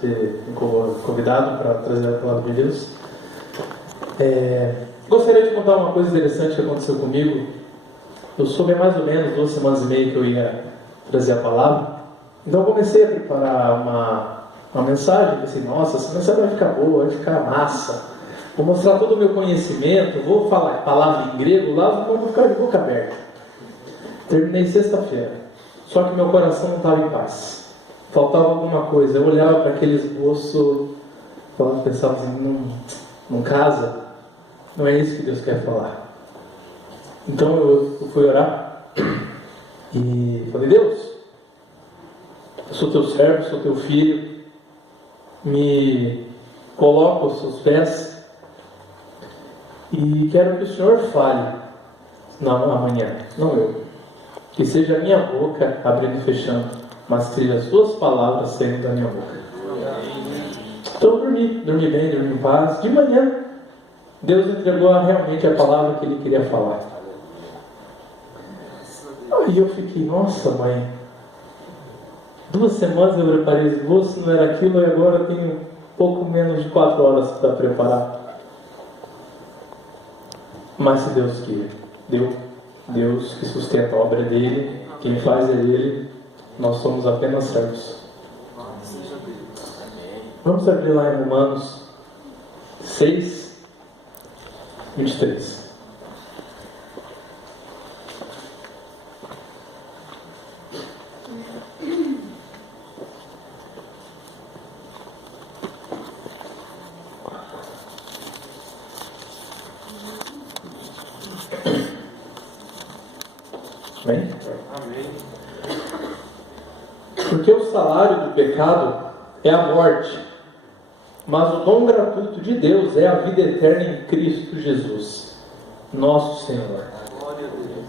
ter me convidado para trazer a palavra de Deus. Gostaria de contar uma coisa interessante que aconteceu comigo. Eu soube há mais ou menos 2 semanas e meia que eu ia trazer a palavra. Então eu comecei a preparar uma mensagem. Pensei, nossa, essa mensagem vai ficar boa, vai ficar massa. Vou mostrar todo o meu conhecimento, vou falar palavra em grego lá, vou ficar de boca aberta. Terminei sexta-feira. Só que meu coração não estava em paz. Faltava alguma coisa. Eu olhava para aquele esboço, pensava assim, não casa. Não é isso que Deus quer falar. Então eu fui orar e falei, Deus, eu sou teu servo, sou teu filho, me coloco aos seus pés e quero que o Senhor fale amanhã, não eu. Que seja a minha boca abrindo e fechando, mas que seja as tuas palavras saindo da minha boca. Então eu dormi bem, dormi em paz. De manhã, Deus entregou realmente a palavra que Ele queria falar. Aí eu fiquei, nossa mãe, 2 semanas eu preparei esboço, não era aquilo, e agora eu tenho pouco menos de 4 horas para preparar. Mas se Deus quer, Deus que sustenta a obra dele, quem faz é Ele, nós somos apenas servos. Vamos abrir lá em Romanos 6, 23. Amém? Amém. Porque o salário do pecado é a morte, mas o dom gratuito de Deus é a vida eterna em Cristo Jesus, nosso Senhor. Glória a Deus.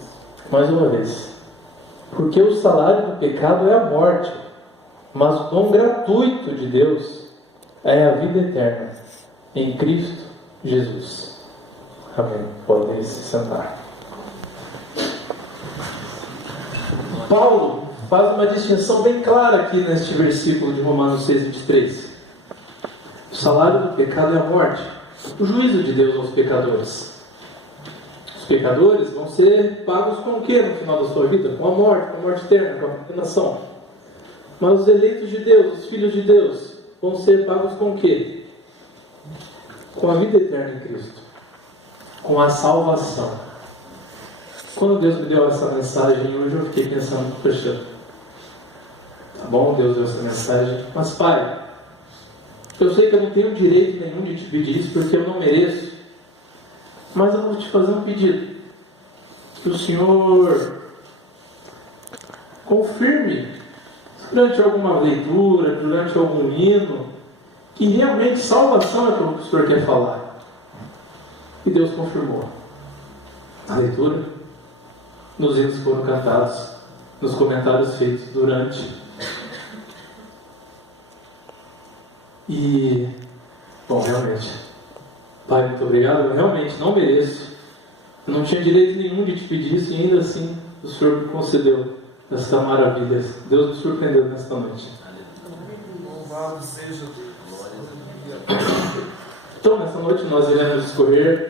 Mais uma vez. Porque o salário do pecado é a morte, mas o dom gratuito de Deus é a vida eterna em Cristo Jesus. Amém. Podem se sentar. Paulo faz uma distinção bem clara aqui neste versículo de Romanos 6, 23. O salário do pecado é a morte, o juízo de Deus aos pecadores. Os pecadores vão ser pagos com o que no final da sua vida? Com a morte eterna, com a condenação. Mas os eleitos de Deus, os filhos de Deus, vão ser pagos com o que? Com a vida eterna em Cristo, com a salvação. Quando Deus me deu essa mensagem hoje, eu fiquei pensando, poxa, tá bom, Deus deu essa mensagem, mas Pai, eu sei que eu não tenho direito nenhum de te pedir isso, porque eu não mereço, mas eu vou te fazer um pedido, que o Senhor confirme, durante alguma leitura, durante algum hino, que realmente salvação é o que o Senhor quer falar. E Deus confirmou. Na leitura, nos hinos que foram cantados, nos comentários feitos durante. E, bom, realmente, Pai, muito obrigado. Eu realmente não mereço. Eu não tinha direito nenhum de te pedir isso, e ainda assim o Senhor me concedeu essa maravilha. Deus me surpreendeu nesta noite. Louvado seja Deus. Então, nessa noite nós iremos discorrer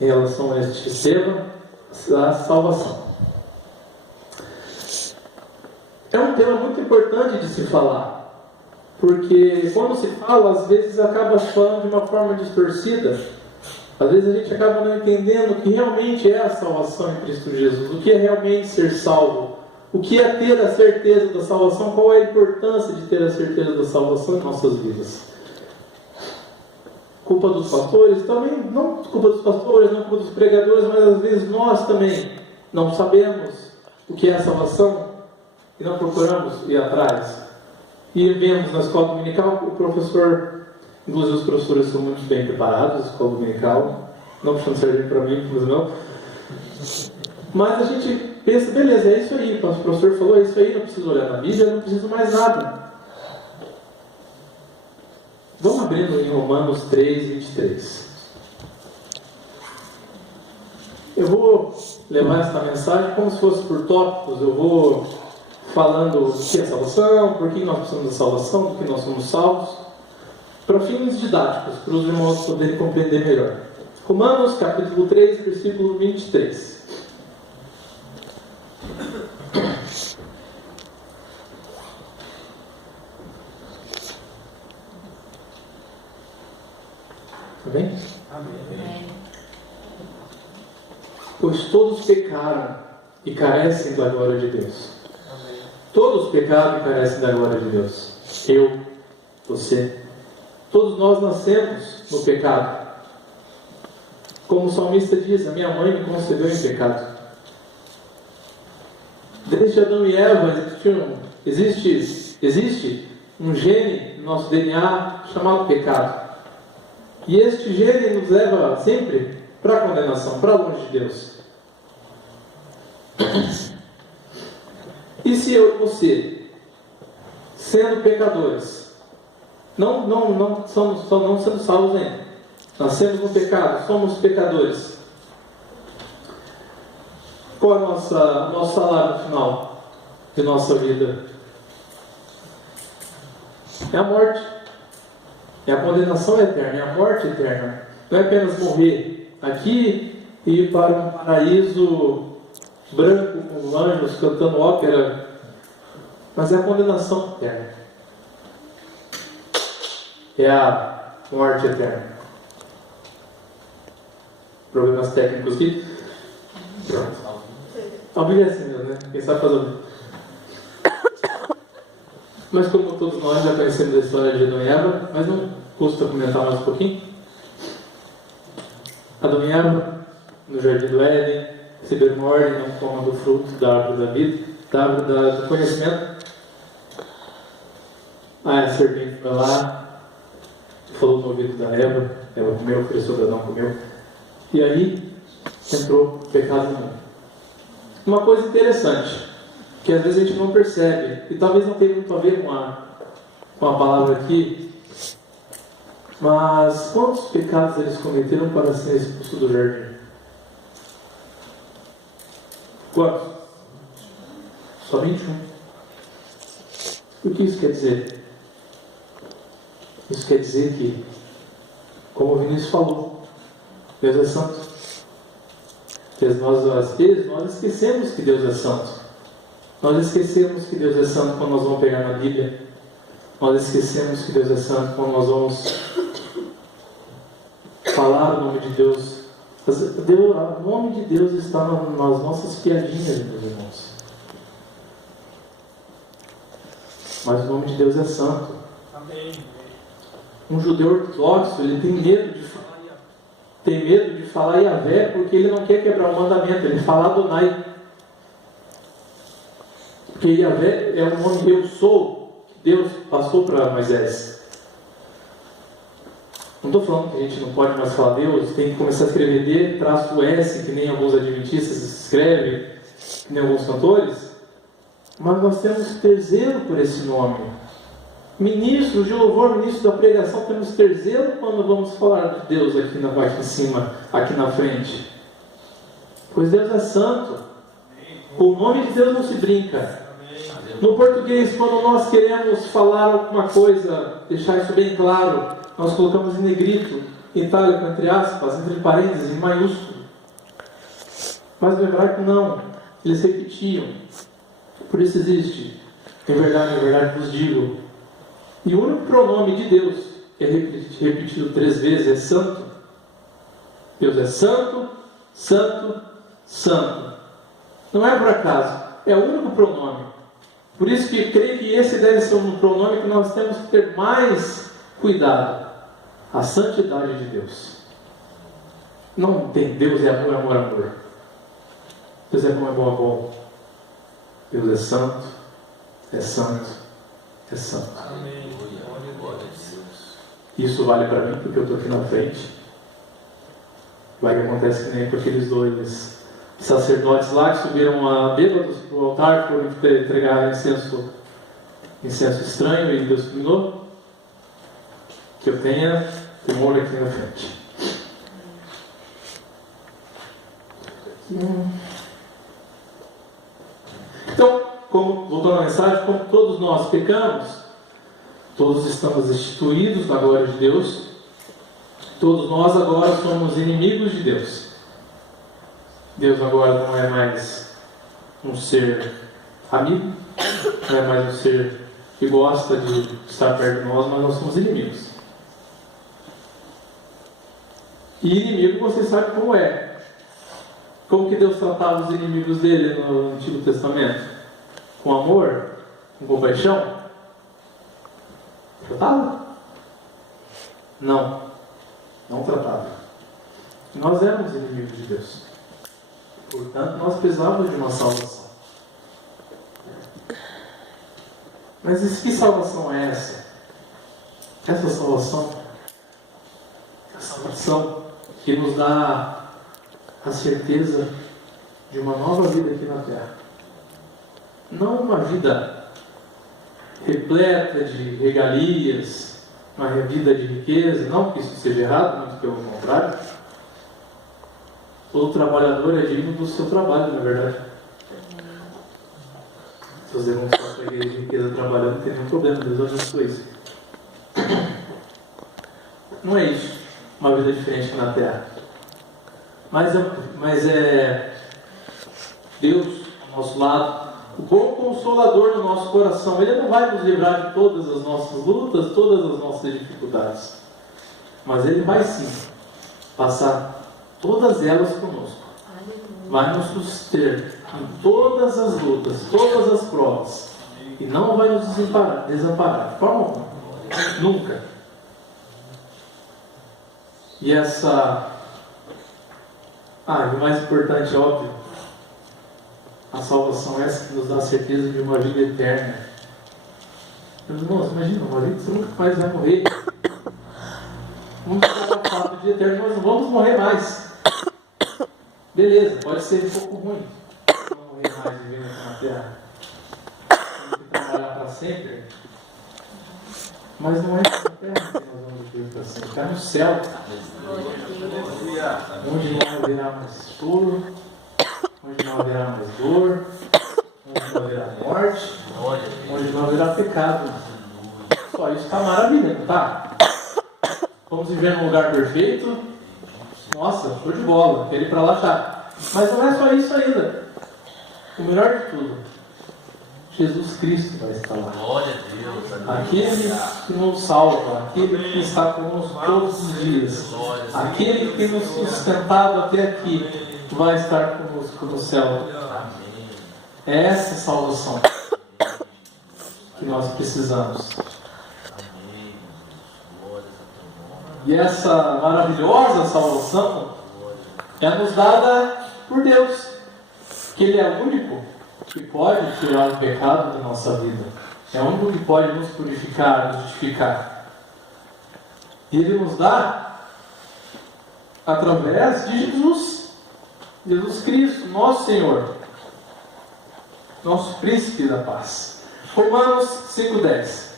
em relação a este tema, a salvação. É um tema muito importante de se falar, porque quando se fala, às vezes acaba falando de uma forma distorcida. Às vezes a gente acaba não entendendo o que realmente é a salvação em Cristo Jesus, o que é realmente ser salvo, o que é ter a certeza da salvação, qual é a importância de ter a certeza da salvação em nossas vidas. Culpa dos pastores? Também, não culpa dos pastores, não culpa dos pregadores, mas às vezes nós também não sabemos o que é a salvação e não procuramos ir atrás. E vemos na escola dominical, o professor, inclusive os professores são muito bem preparados, na escola dominical, não puxando sardinha para mim, mas não. Mas a gente pensa, beleza, é isso aí, o professor falou, é isso aí, não preciso olhar na Bíblia, não preciso mais nada. Vamos abrindo em Romanos 3, 23. Eu vou levar esta mensagem como se fosse por tópicos. Eu vou falando o que é salvação, por que nós precisamos da salvação, do que nós somos salvos, para fins didáticos, para os irmãos poderem compreender melhor. Romanos, capítulo 3, versículo 23. Amém? Amém. Pois todos pecaram e carecem da glória de Deus. Amém. Todos pecaram e carecem da glória de Deus. Eu, você, todos nós nascemos no pecado. Como o salmista diz, a minha mãe me concebeu em pecado. Desde Adão e Eva existe um gene no nosso DNA chamado pecado. E este gene nos leva sempre para a condenação, para longe de Deus. E se eu e você, sendo pecadores, não sendo salvos ainda, nascemos no pecado, somos pecadores, qual é o nosso salário final de nossa vida? É a morte. É a condenação eterna, é a morte eterna. Não é apenas morrer aqui e ir para um paraíso branco com anjos cantando ópera, mas é a condenação eterna. É a morte eterna. Problemas técnicos aqui. Pronto. A Bíblia é assim mesmo, né? Quem sabe fazer o vídeo. Mas como todos nós já conhecemos a história de Adão e Eva, mas não custa comentar mais um pouquinho. Adão e Eva, no jardim do Éden, receberam uma ordem, não comam do fruto da árvore da vida, da árvore do conhecimento. Aí a serpente foi lá, falou no ouvido da Eva comeu, ofereceu para Adão, comeu. E aí entrou o pecado no mundo. Uma coisa interessante, que às vezes a gente não percebe, e talvez não tenha muito a ver com a palavra aqui, mas quantos pecados eles cometeram para ser expulsos do jardim? Quantos? Somente um. O que isso quer dizer? Isso quer dizer que, como o Vinícius falou, Deus é santo. Às vezes nós esquecemos que Deus é santo. Nós esquecemos que Deus é santo quando nós vamos pegar na Bíblia. Nós esquecemos que Deus é santo quando nós vamos falar o nome de Deus. O nome de Deus está nas nossas piadinhas, meus irmãos. Mas o nome de Deus é santo. Amém. Um judeu ortodoxo, ele tem medo de falar Yahvé porque ele não quer quebrar o mandamento, ele fala Adonai. Porque Yahvé é o nome eu sou que Deus passou para Moisés. Não estou falando que a gente não pode mais falar Deus, tem que começar a escrever D, traço S, que nem alguns adventistas escrevem, que nem alguns cantores. Mas nós temos que ter zelo por esse nome. Ministro de louvor, ministro da pregação, temos que ter zelo quando vamos falar de Deus aqui na parte de cima, aqui na frente. Pois Deus é santo. Com o nome de Deus não se brinca. No português, quando nós queremos falar alguma coisa, deixar isso bem claro, nós colocamos em negrito, em itálico, entre aspas, entre parênteses, em maiúsculo. Mas no hebraico não. Eles repetiam. Por isso existe. Em verdade vos digo. E o único pronome de Deus, que é repetido 3 vezes, é santo. Deus é santo, santo, santo. Não é por acaso. É o único pronome. Por isso que eu creio que esse deve ser um pronome que nós temos que ter mais cuidado. A santidade de Deus. Não tem Deus é amor, amor, amor. Deus é bom, é bom, é bom. Deus é santo, é santo, é santo. Amém. Isso vale para mim porque eu estou aqui na frente. Vai que acontece que nem com aqueles 2 sacerdotes lá que subiram a bêbados para o altar, foram entregar incenso estranho e Deus combinou que eu tenha temor aqui na frente. Então, voltando à mensagem, como todos nós pecamos, todos estamos destituídos da glória de Deus, todos nós agora somos inimigos de Deus. Deus agora não é mais um ser amigo, não é mais um ser que gosta de estar perto de nós, mas nós somos inimigos. E inimigo você sabe como é. Como que Deus tratava os inimigos dele no Antigo Testamento? Com amor? Com compaixão? Tratava? Não. Não tratava. Nós éramos inimigos de Deus. Portanto, nós precisávamos de uma salvação. Mas que salvação é essa? Essa salvação é a salvação que nos dá a certeza de uma nova vida aqui na Terra. Não uma vida repleta de regalias, uma vida de riqueza, não que isso seja errado, muito pelo contrário. Todo trabalhador é digno do seu trabalho, na verdade. Se você não for para a igreja de riqueza trabalhando, não tem nenhum problema, Deus abençoe isso. Não é isso, uma vida diferente na Terra. Mas é Deus ao nosso lado, o bom consolador no nosso coração. Ele não vai nos livrar de todas as nossas lutas, todas as nossas dificuldades. Mas Ele vai sim passar todas elas conosco. Vai nos suster em todas as lutas, todas as provas. E não vai nos desamparar de forma alguma. Nunca. E essa... e o mais importante, óbvio, a salvação é essa que nos dá a certeza de uma vida eterna. Meus irmãos, imagina, uma vida que você nunca mais vai morrer. Vamos falar o fato de eterno, nós não vamos morrer mais. Beleza, pode ser um pouco ruim não morrer mais e viver aqui na Terra. Temos que trabalhar para sempre. Mas não é na Terra que nós vamos viver para sempre. É no céu. Onde não haverá mais choro, onde não haverá mais dor, onde não haverá morte, onde não haverá pecado. Só isso está maravilha, não está? Vamos viver num lugar perfeito. Nossa, show de bola, quero ir para lá já. Mas não é só isso ainda. O melhor de tudo, Jesus Cristo vai estar lá. Glória a Deus. Aquele que nos salva, aquele que está conosco todos os dias, aquele que tem nos sustentado até aqui, vai estar conosco no céu. É essa salvação que nós precisamos. E essa maravilhosa salvação é nos dada por Deus, que Ele é o único que pode tirar o pecado da nossa vida. É o único que pode nos purificar, nos justificar. E Ele nos dá através de Jesus Cristo, nosso Senhor, nosso príncipe da paz. Romanos 5:10.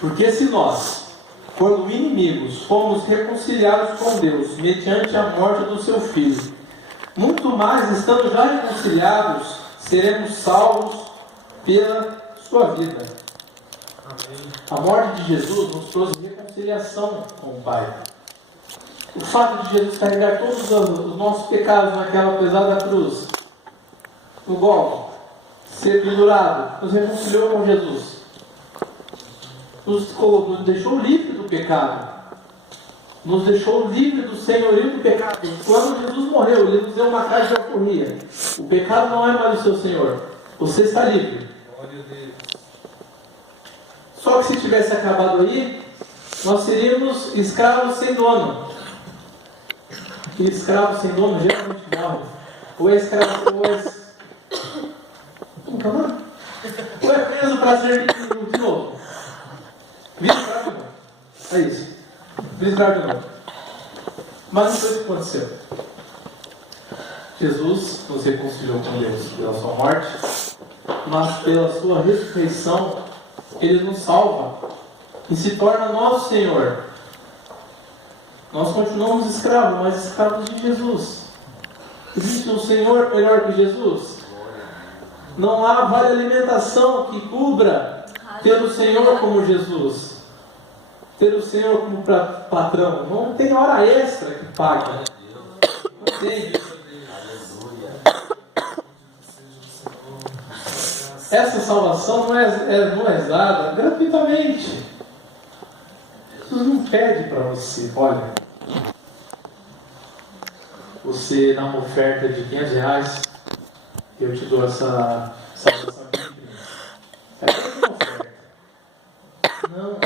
Porque se nós, quando inimigos, fomos reconciliados com Deus mediante a morte do seu Filho, muito mais, estando já reconciliados, seremos salvos pela sua vida. A morte de Jesus nos trouxe reconciliação com o Pai. O fato de Jesus carregar todos os nossos pecados naquela pesada cruz, no golpe, ser pendurado, nos reconciliou com Jesus. Nos deixou livre do pecado. Nos deixou livre do senhorio do pecado. Quando Jesus morreu, Ele nos deu uma caixa de alforria. O pecado não é mais o seu senhor. Você está livre. Só que se tivesse acabado aí, nós seríamos escravos sem dono. E escravo sem dono geralmente morre. Ou é escravo, ou é preso para ser de novo. Visitar de novo. É isso. Visitar de novo. Mas não foi o que aconteceu. Jesus nos reconciliou com Deus pela sua morte, mas pela sua ressurreição, Ele nos salva e se torna nosso Senhor. Nós continuamos escravos, mas escravos de Jesus. Existe um Senhor melhor que Jesus? Não há vale alimentação que cubra ter o Senhor como Jesus, ter o Senhor como patrão. Não tem hora extra que paga. Não tem. Essa salvação não é dada gratuitamente. Jesus não pede para você, olha, você dá uma oferta de R$500, eu te dou essa salvação aqui. É uma oferta. Não.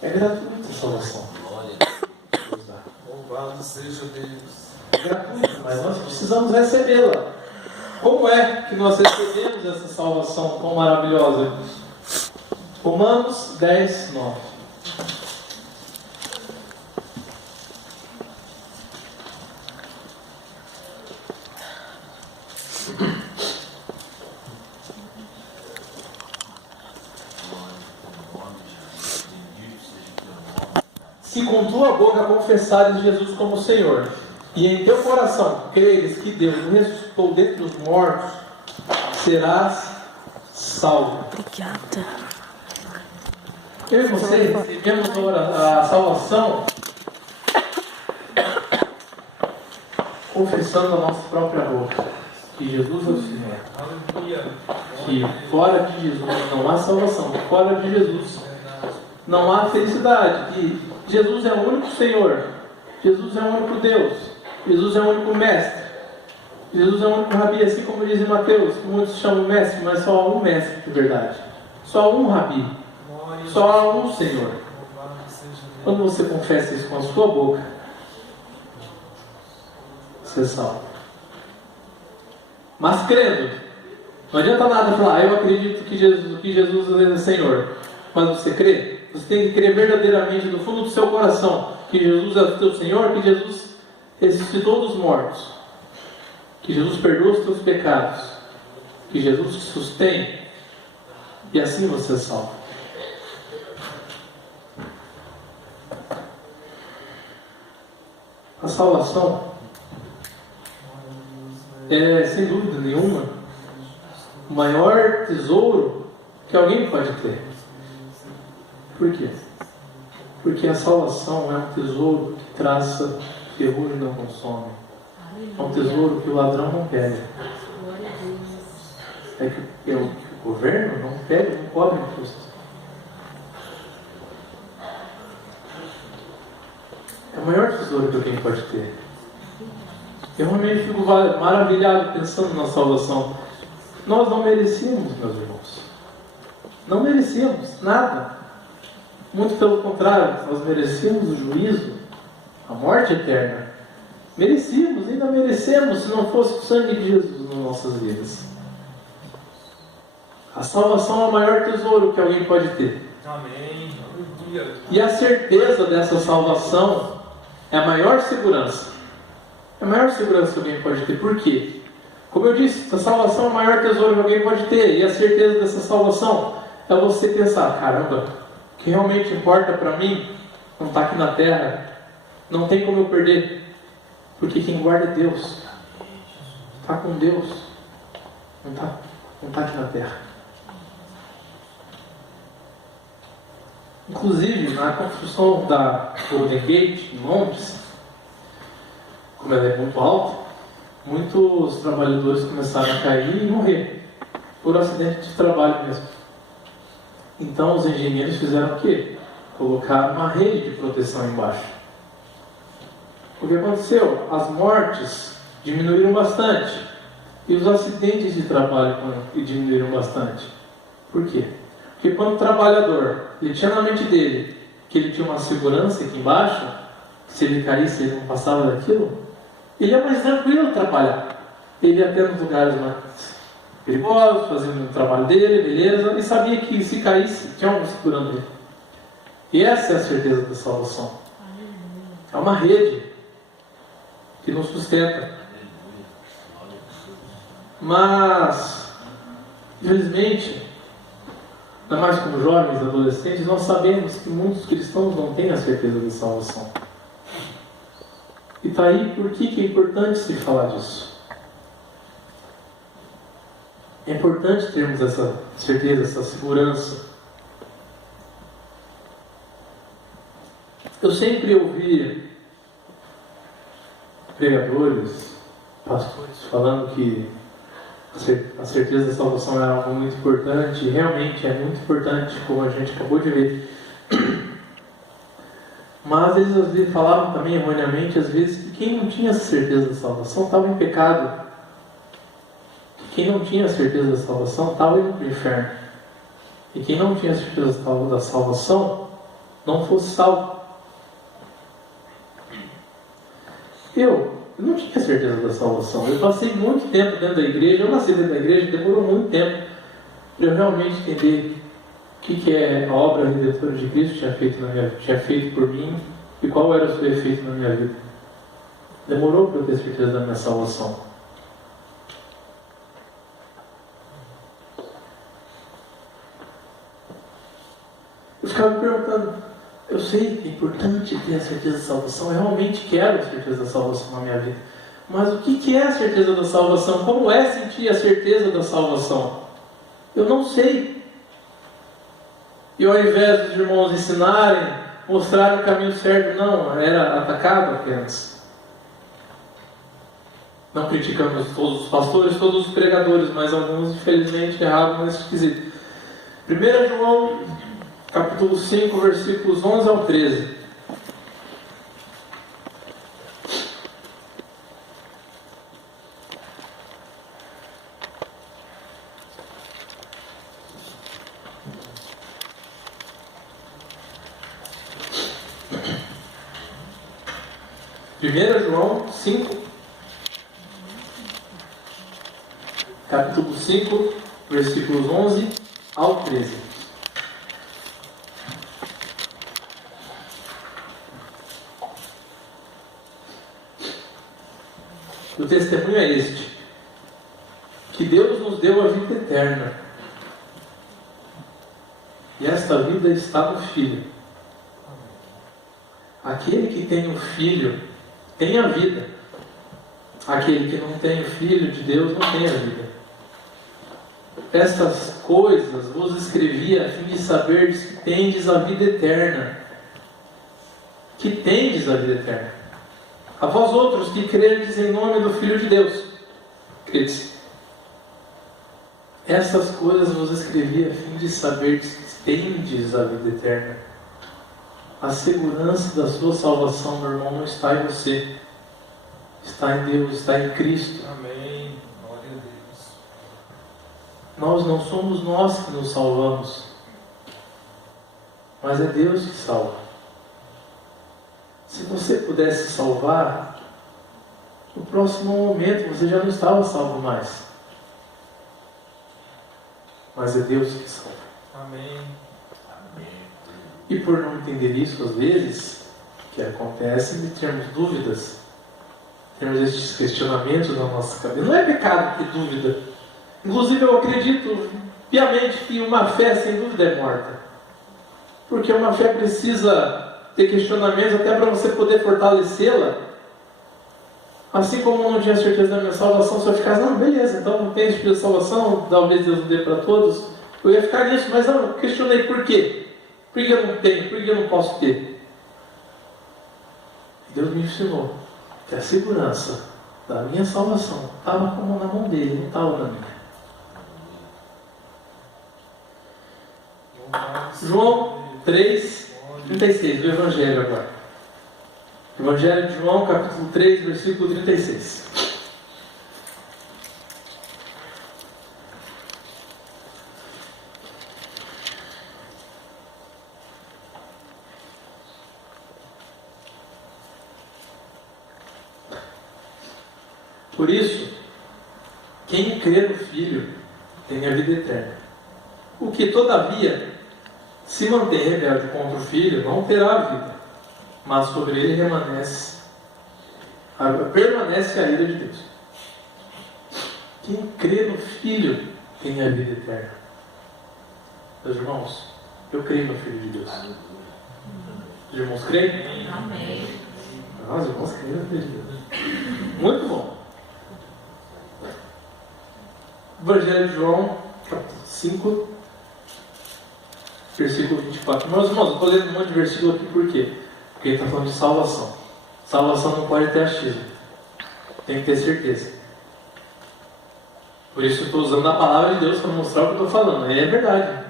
É gratuita a salvação. Louvado seja Deus. É gratuito, mas nós precisamos recebê-la. Como é que nós recebemos essa salvação tão maravilhosa? Romanos 10, 9. Se com tua boca confessares Jesus como Senhor, e em teu coração creres que Deus o ressuscitou dentre os mortos, serás salvo. Obrigada. Eu e você recebemos a salvação confessando a nossa própria boca que Jesus é o Senhor. Aleluia. Que fora de Jesus não há salvação, que fora de Jesus não há felicidade, que Jesus é o único Senhor, Jesus é o único Deus, Jesus é o único Mestre, Jesus é o único Rabi, assim como diz em Mateus, muitos chamam Mestre, mas só há um Mestre de verdade, só há um Rabi, só há um Senhor. Quando você confessa isso com a sua boca, você salva. Mas crendo, não adianta nada falar, eu acredito que Jesus é Senhor, mas você crê? Você tem que crer verdadeiramente do fundo do seu coração que Jesus é o teu Senhor, que Jesus ressuscitou dos mortos, que Jesus perdoa os teus pecados, que Jesus te sustém, e assim você é salvo. A salvação é, sem dúvida nenhuma, o maior tesouro que alguém pode ter. Por quê? Porque a salvação é um tesouro que traça ferrugem não consome. É um tesouro que o ladrão não pega. É que o governo não pega, não cobra imposto. É o maior tesouro que alguém pode ter. Eu realmente fico maravilhado pensando na salvação. Nós não merecíamos, meus irmãos. Não merecíamos nada. Muito pelo contrário, nós merecíamos o juízo, a morte eterna. Merecíamos, ainda merecemos, se não fosse o sangue de Jesus nas nossas vidas. A salvação é o maior tesouro que alguém pode ter. Amém. Aleluia. E a certeza dessa salvação é a maior segurança. É a maior segurança que alguém pode ter. Por quê? Como eu disse, a salvação é o maior tesouro que alguém pode ter. E a certeza dessa salvação é você pensar, caramba, o que realmente importa para mim não está aqui na terra, não tem como eu perder, porque quem guarda é Deus, está com Deus, não está aqui na terra. Inclusive, na construção da Golden Gate, em Londres, como ela é muito alta, muitos trabalhadores começaram a cair e morrer, por acidente de trabalho mesmo. Então os engenheiros fizeram o quê? Colocaram uma rede de proteção embaixo. O que aconteceu? As mortes diminuíram bastante. E os acidentes de trabalho diminuíram bastante. Por quê? Porque quando o trabalhador, ele tinha na mente dele que ele tinha uma segurança aqui embaixo, que se ele caísse ele não passava daquilo, ele ia mais tranquilo trabalhar. Ele ia até nos lugares mais perigosos, fazendo o trabalho dele, beleza, e sabia que se caísse, tinha alguém segurando ele. E essa é a certeza da salvação. É uma rede que nos sustenta. Mas, infelizmente, ainda mais como jovens, adolescentes, nós sabemos que muitos cristãos não têm a certeza da salvação. E está aí por que é importante se falar disso. É importante termos essa certeza, essa segurança. Eu sempre ouvi pregadores, pastores, falando que a certeza da salvação é algo muito importante, e realmente é muito importante, como a gente acabou de ver. Mas eles às vezes falavam também erroneamente, às vezes, que quem não tinha certeza da salvação estava em pecado. Que quem não tinha certeza da salvação estava indo para o inferno. E quem não tinha certeza da salvação não fosse salvo. Eu não tinha certeza da salvação. Eu passei muito tempo dentro da igreja. Eu nasci dentro da igreja, demorou muito tempo para eu realmente entender o que é a obra redentora de Cristo tinha feito por mim e qual era o seu efeito na minha vida. Demorou para eu ter certeza da minha salvação. Eu ficava me perguntando, eu sei que é importante ter a certeza da salvação, eu realmente quero a certeza da salvação na minha vida. Mas o que é a certeza da salvação? Como é sentir a certeza da salvação? Eu não sei. E ao invés dos irmãos ensinarem, mostrarem o caminho certo, não, era atacado apenas. Não criticamos todos os pastores, todos os pregadores, mas alguns infelizmente erraram nesse quesito. 1 João, capítulo 5, versículos 11 ao 13. Primeira João 5, capítulo 5, versículos 11 ao 13. O testemunho é este: que Deus nos deu a vida eterna, e esta vida está no Filho. Aquele que tem o Filho tem a vida. Aquele que não tem o Filho de Deus não tem a vida. Estas coisas vos escrevi a fim de saberdes que tendes a vida eterna. Que tendes a vida eterna. A vós outros que credes em nome do Filho de Deus. Credes. Essas coisas vos escrevi a fim de saberdes que tendes a vida eterna. A segurança da sua salvação, meu irmão, não está em você. Está em Deus, está em Cristo. Amém. Glória a Deus. Nós não somos nós que nos salvamos, mas é Deus que salva. Se você pudesse salvar, no próximo momento você já não estava salvo mais. Mas é Deus que salva. Amém. E por não entender isso, às vezes, que acontece de termos dúvidas, termos esses questionamentos na nossa cabeça. Não é pecado ter dúvida. Inclusive eu acredito piamente que uma fé sem dúvida é morta. Porque uma fé precisa ter questionamentos até para você poder fortalecê-la. Assim como eu não tinha certeza da minha salvação, se eu ficasse, não, beleza, então não tem espírito de salvação, talvez Deus não dê para todos, eu ia ficar nisso, mas não, eu questionei por quê? Por que eu não tenho? Por que eu não posso ter? Deus me ensinou que a segurança da minha salvação estava como na mão dele, não estava na minha. João 3, 36, o Evangelho agora. Evangelho de João, capítulo 3, versículo 36. Por isso, quem crê no Filho tem a vida eterna. O que, todavia, se mantém rebelde contra o Filho, não terá vida, mas sobre ele permanece a ira de Deus. Quem crê no Filho tem a vida eterna. Meus irmãos, eu creio no Filho de Deus. Os irmãos creem? Amém. Os irmãos creem no Filho de Deus. Muito bom. Evangelho de João, capítulo 5, versículo 24. Meus irmãos, eu estou lendo um monte de versículo aqui por quê? Porque ele está falando de salvação. Salvação não pode ter achismo. Tem que ter certeza. Por isso eu estou usando a palavra de Deus para mostrar o que eu estou falando. É verdade.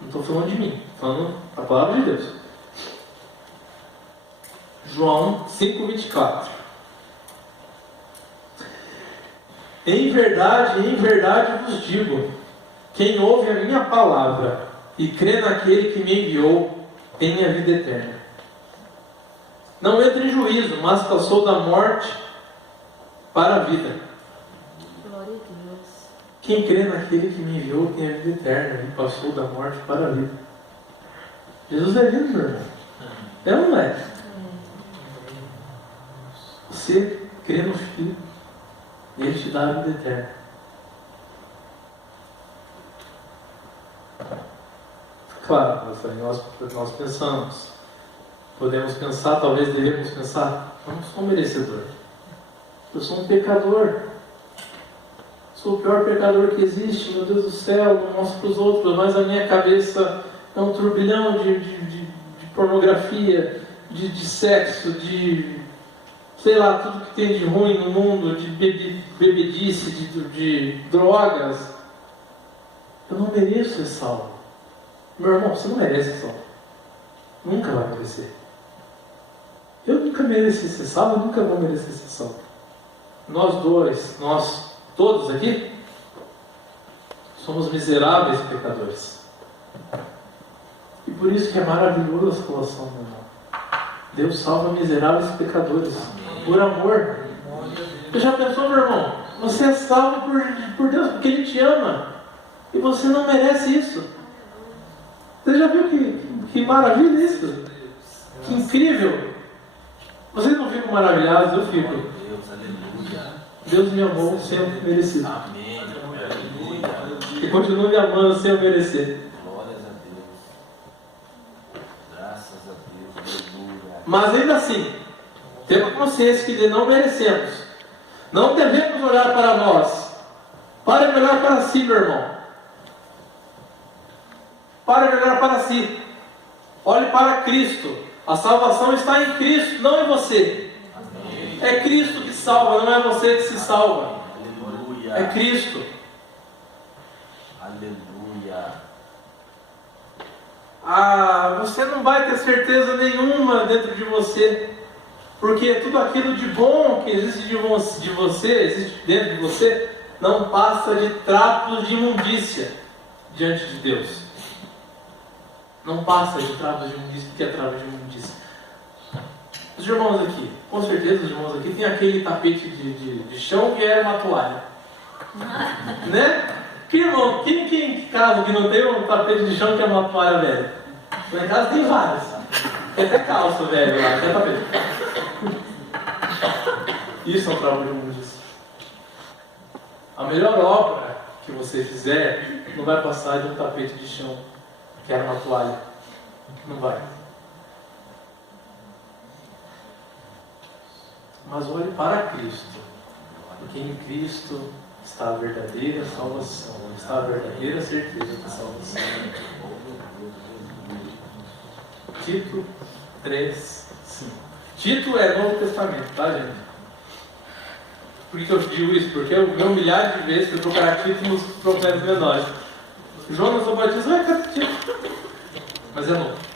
Não estou falando de mim. Estou falando a palavra de Deus. João 5,24. Em verdade vos digo, quem ouve a minha palavra e crê naquele que me enviou, tem a vida eterna. Não entra em juízo, mas passou da morte para a vida. Glória a Deus. Quem crê naquele que me enviou, tem a vida eterna e passou da morte para a vida. Jesus é lindo, meu irmão. É ou não é? Você crê no Filho, Ele te dá a vida eterna. Claro, nós pensamos, podemos pensar, talvez devemos pensar, eu não sou um merecedor. Eu sou um pecador. Sou o pior pecador que existe, meu Deus do céu, não mostro para os outros, mas a minha cabeça é um turbilhão de pornografia, de sexo, de sei lá, tudo que tem de ruim no mundo, de bebedice, de drogas. Eu não mereço ser salvo. Meu irmão, você não merece ser salvo. Nunca vai merecer. Eu nunca mereci ser salvo, eu nunca vou merecer ser salvo. Nós todos aqui, somos miseráveis pecadores. E por isso que é maravilhosa a salvação, meu irmão. Deus salva miseráveis pecadores. Por amor. Você já pensou, meu irmão? Você é salvo por Deus, porque Ele te ama. E você não merece isso. Você já viu que maravilha isso? Que incrível. Vocês não ficam maravilhados? Eu fico. Deus me amou sem eu merecer. E continua me amando sem eu merecer. Mas ainda assim, temos consciência que não merecemos. Não devemos olhar para nós. Pare de olhar para si, meu irmão. Pare de olhar para si. Olhe para Cristo. A salvação está em Cristo, não em você. É Cristo que salva, não é você que se salva. Aleluia. É Cristo. Aleluia. Você não vai ter certeza nenhuma dentro de você, porque tudo aquilo de bom que existe de você, existe dentro de você, não passa de trapos de imundícia diante de Deus. Não passa de trapos de imundícia, porque é trapo de imundícia. Os irmãos aqui, com certeza os irmãos aqui tem aquele tapete de chão que é uma toalha. Né? Que irmão, quem em casa que não tem um tapete de chão que é uma toalha velha? Lá em casa tem vários. Tem até calça velho lá, até tapete. Isso é um trabalho de imundícia. A melhor obra que você fizer não vai passar de um tapete de chão que era uma toalha. Não vai. Mas olhe para Cristo, porque em Cristo está a verdadeira salvação, está a verdadeira certeza da salvação. Tito 3, 5. Tito é Novo Testamento, tá, gente? Por que eu digo isso? Porque eu vi milhares de vezes que eu trocar Tito nos profetas menores. Jonas o Batista vai ficar Tito, mas é novo.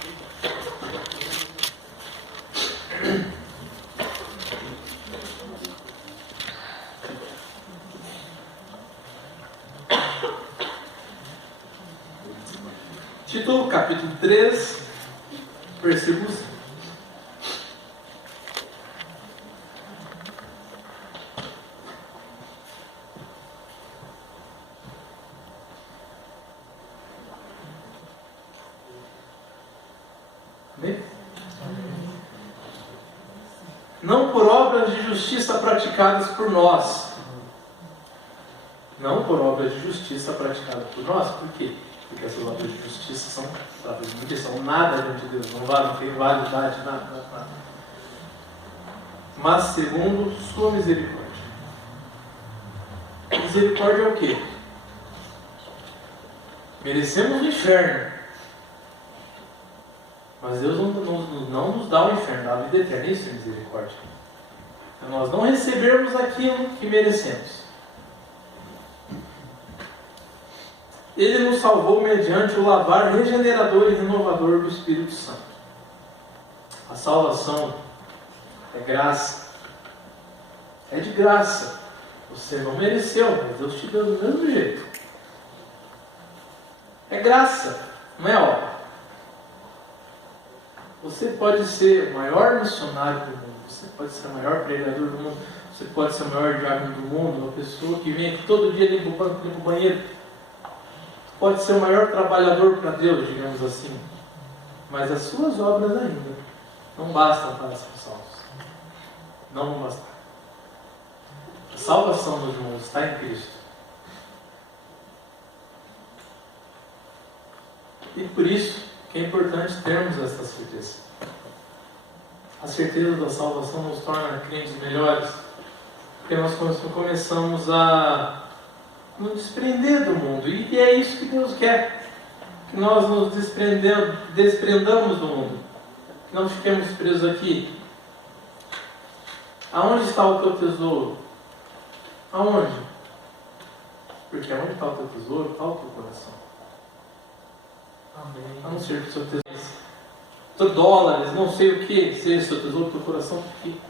Tito, capítulo 3, versículos 5. Amém? Não por obras de justiça praticadas por nós, não por obras de justiça praticadas por nós. Por quê? Porque essas obras de justiça são, são nada diante de Deus, não tem validade, nada. Mas segundo sua misericórdia. Misericórdia é o quê? Merecemos o inferno. Mas Deus não nos dá o inferno, dá a vida eterna. Isso é misericórdia. É nós não recebermos aquilo que merecemos. Ele nos salvou mediante o lavar regenerador e renovador do Espírito Santo. A salvação é graça. É de graça. Você não mereceu, mas Deus te deu do mesmo jeito. É graça, não é obra. Você pode ser o maior missionário do mundo, você pode ser o maior pregador do mundo, você pode ser o maior diácono do mundo, uma pessoa que vem aqui todo dia limpa o banco, limpa o banheiro. Pode ser o maior trabalhador para Deus, digamos assim. Mas as suas obras ainda não bastam para ser salvos. Não vão bastar. A salvação dos irmãos está em Cristo. E por isso que é importante termos essa certeza. A certeza da salvação nos torna crentes melhores, porque nós começamos a nos desprender do mundo, e é isso que Deus quer, que nós nos desprendamos do mundo, que não fiquemos presos aqui. Aonde está o teu tesouro? Aonde? Porque aonde está o teu tesouro, está o teu coração. Amém. A não ser que o seu tesouro, dólares, não sei o que, seja o seu tesouro, teu coração está aqui.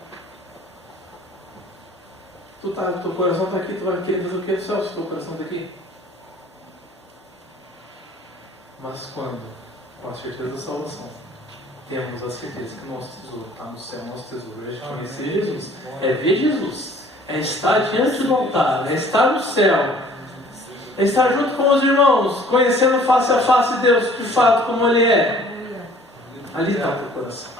Teu coração está aqui, tu vai querer fazer o que do céu se teu coração está aqui? Mas quando, com a certeza da salvação, temos a certeza que o nosso tesouro está no céu, nosso tesouro é conhecer Jesus, é ver Jesus, é estar diante do altar, é estar no céu, é estar junto com os irmãos, conhecendo face a face Deus, de fato, como Ele é. Ali está o teu coração.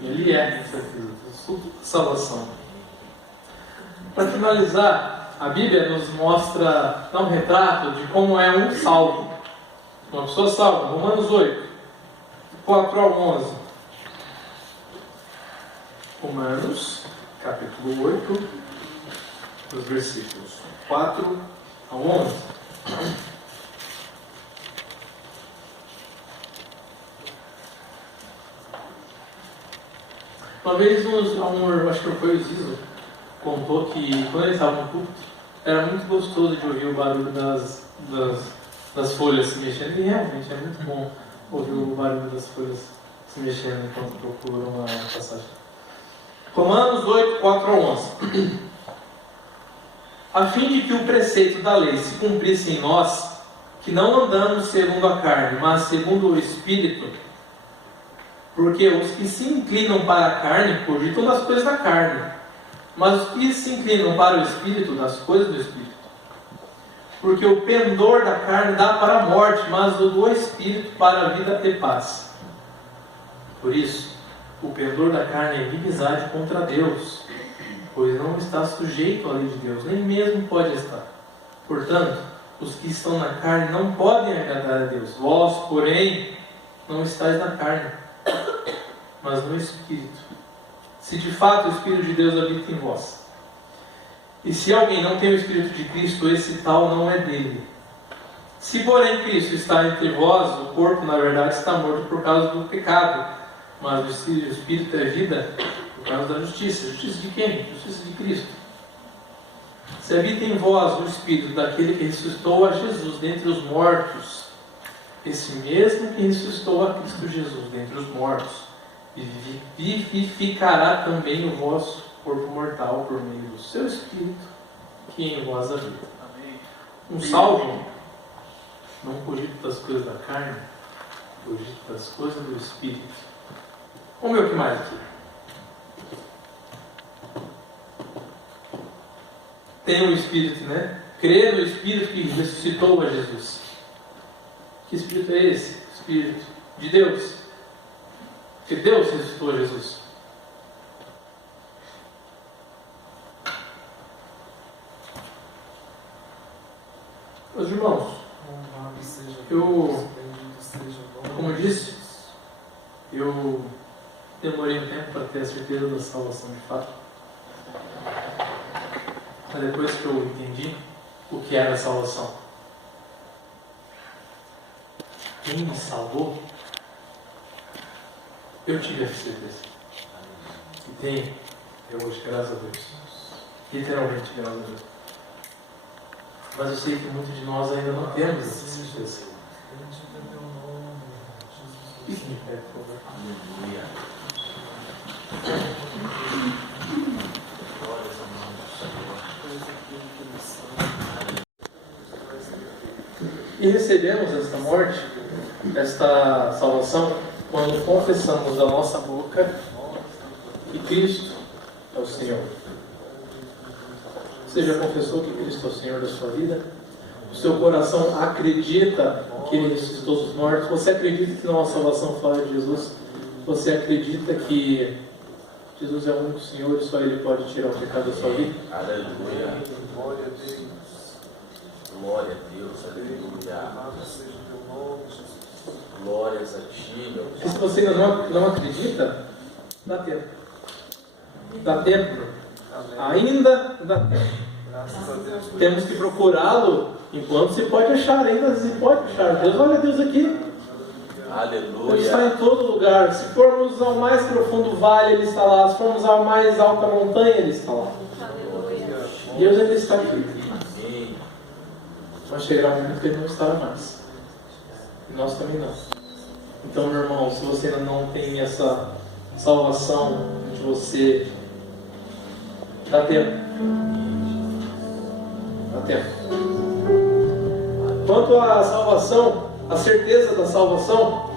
Ele é, com certeza, a salvação. Para finalizar, a Bíblia nos mostra, dá um retrato de como é um salvo. Uma pessoa salva. Romanos 8, 4 ao 11. Romanos, capítulo 8, os versículos 4 ao 11. Uma vez, acho que foi o Zizo, contou que quando ele estava no culto, era muito gostoso de ouvir o barulho das folhas se mexendo, e realmente é muito bom ouvir o barulho das folhas se mexendo enquanto procuram uma passagem. Romanos 8, 4 a 11. A fim de que o preceito da lei se cumprisse em nós, que não andamos segundo a carne, mas segundo o Espírito, porque os que se inclinam para a carne cogitam das coisas da carne, mas os que se inclinam para o Espírito, das coisas do Espírito. Porque o pendor da carne dá para a morte, mas o do Espírito para a vida e paz. Por isso, o pendor da carne é inimizade contra Deus, pois não está sujeito à lei de Deus, nem mesmo pode estar. Portanto, os que estão na carne não podem agradar a Deus. Vós, porém, não estáis na carne, mas no Espírito, se de fato o Espírito de Deus habita em vós. E se alguém não tem o Espírito de Cristo, esse tal não é dele. Se porém Cristo está entre vós, o corpo na verdade está morto por causa do pecado, mas o Espírito é vida por causa da justiça. Justiça de quem? Justiça de Cristo. Se habita em vós o Espírito daquele que ressuscitou a Jesus dentre os mortos, esse mesmo que ressuscitou a Cristo Jesus dentre os mortos, vivificará também o vosso corpo mortal por meio do seu Espírito que em vós habita. Um salvo não cogita das coisas da carne, cogita das coisas do Espírito. Vamos ver o que mais aqui. Tem o Espírito, né? Crê no Espírito que ressuscitou a Jesus. Que Espírito é esse? O Espírito de Deus. Porque Deus ressuscitou a Jesus. eu disse, eu demorei um tempo para ter a certeza da salvação de fato. Mas depois que eu entendi o que era a salvação, quem me salvou, eu tive essa certeza. E tenho, hoje, graças a Deus. Literalmente, graças a Deus. Mas eu sei que muitos de nós ainda não temos essa certeza. Fique de pé, por favor. Aleluia. E recebemos esta morte, esta salvação, quando confessamos da nossa boca que Cristo é o Senhor. Você já confessou que Cristo é o Senhor da sua vida? O seu coração acredita que Ele ressuscitou dos mortos? Você acredita que não há salvação fora de Jesus? Você acredita que Jesus é o único Senhor e só Ele pode tirar o pecado da sua vida? Aleluia. Glória a Deus. Aleluia. Glórias a Ti, meu E Deus. se você ainda não acredita, dá tempo. Dá tempo. Ainda dá tempo. Temos que procurá-lo enquanto se pode achar, ainda se pode achar. Deus, olha Deus aqui. Ele está Aleluia. em todo lugar. Se formos ao mais profundo vale, Ele está lá. Se formos à mais alta montanha, Ele está lá. Deus ainda está aqui. Amém. Mas chegará um momento que Ele não estará mais. E nós também não. Então, meu irmão, se você ainda não tem essa salvação de você, dá tempo. Dá tempo. Quanto à salvação, a certeza da salvação,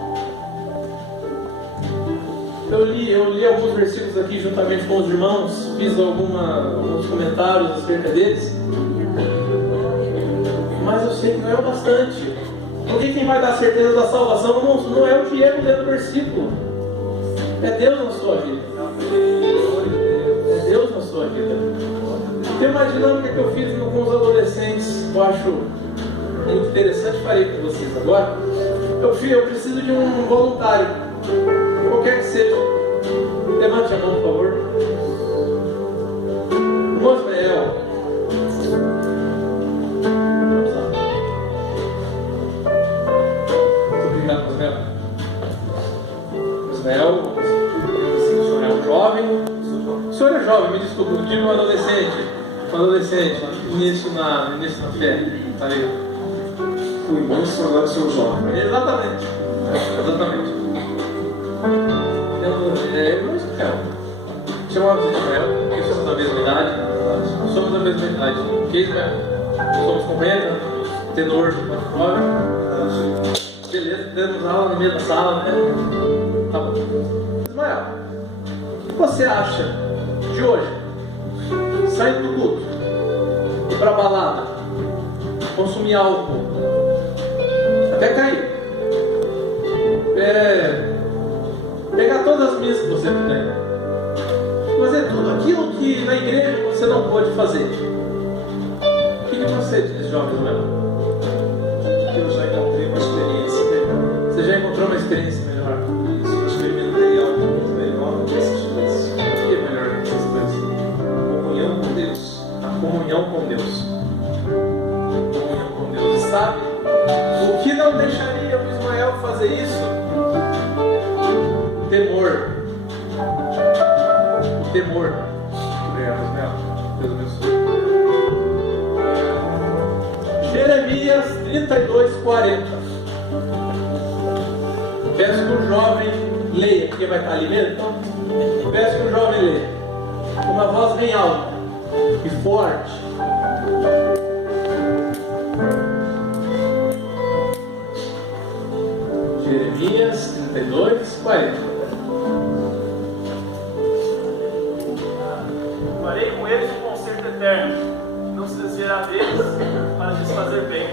eu li alguns versículos aqui juntamente com os irmãos, fiz alguns comentários acerca deles, mas eu sei que não é o bastante. Porque quem vai dar a certeza da salvação não é o Diego lendo o versículo, é Deus na sua vida. É Deus na sua vida. Tem uma dinâmica que eu fiz com os adolescentes, eu acho interessante, farei com vocês agora. Eu preciso de um voluntário, qualquer que seja. Levante a mão, por favor. Mosmeel. Muito obrigado, Mosmeel. Mosmeel, o senhor é um jovem. O senhor é jovem, me desculpe, eu digo um adolescente. Início na fé. Tá aí. O imenso agora seu jovem. Exatamente. Eu Ismael. Chamamos de Ismael, porque somos da mesma idade. Somos da mesma idade. Que Ismael? Somos companheiros, tenor, jovem. Beleza, temos aula na mesma sala, né? Tá bom. Ismael, o que você acha de hoje? Saindo do culto, ir pra balada, consumir álcool, até cair. Pegar todas as missas que você puder. Fazer tudo aquilo que na igreja você não pode fazer. O que você diz, jovem Léo? Eu já encontrei uma experiência melhor. Você já encontrou uma experiência melhor? Isso, experimentei algo muito melhor do que essas coisas. O que é melhor do que essas coisas? A comunhão com Deus. A comunhão com Deus. Comunhão com Deus. E sabe o que não deixaria o Ismael fazer isso? Temor. O temor. Obrigado, Ismael. Deus abençoe. Jeremias 32:40. Peço que o jovem leia, porque vai estar ali mesmo, então. Peço que o jovem leia. Uma voz bem alta e forte. Jeremias 32:40. Farei com eles um concerto eterno, não se desviará deles para lhes fazer bem.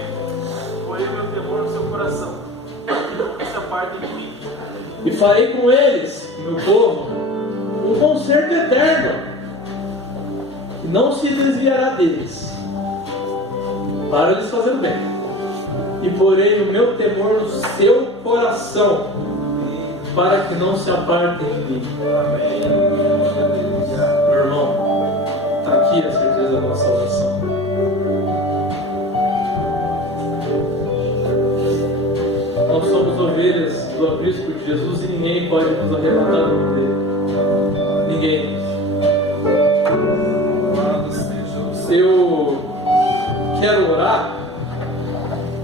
Porém o meu temor no seu coração, não se apartem de mim. E farei com eles, meu povo, um concerto eterno, que não se desviará deles, para lhes fazer bem. E porém o meu temor no seu coração, para que não se apartem de mim. Meu irmão, está aqui a certeza da salvação. Nós somos ovelhas do aprisco de Jesus e ninguém pode nos arrebatar do dele. Ninguém. Eu quero orar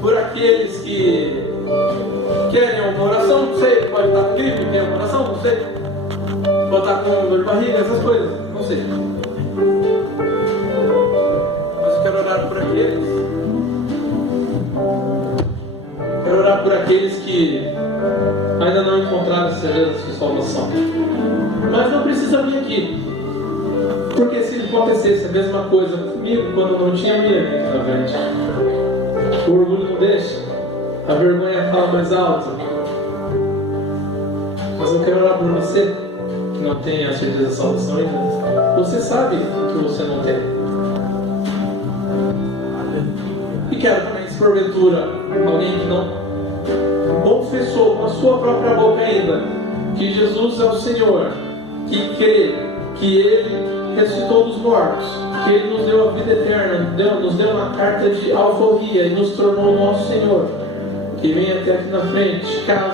por aqueles que querem uma oração, não sei, pode estar com gripe, quer uma oração, não sei, pode estar com dor de barriga, essas coisas, não sei. Mas eu quero orar por aqueles. Quero orar por aqueles que ainda não encontraram a certeza da sua salvação. Mas não precisa vir aqui. Porque se acontecesse a mesma coisa comigo quando não tinha minha aqui na frente, o orgulho não deixa, a vergonha fala mais alto. Mas eu quero orar por você que não tem a certeza da salvação ainda. Você sabe que você não tem. E quero também, se porventura alguém que não confessou com a sua própria boca ainda que Jesus é o Senhor, que crê que Ele ressuscitou dos mortos, que Ele nos deu a vida eterna, nos deu uma carta de alforria e nos tornou o nosso Senhor, que vem até aqui na frente, caso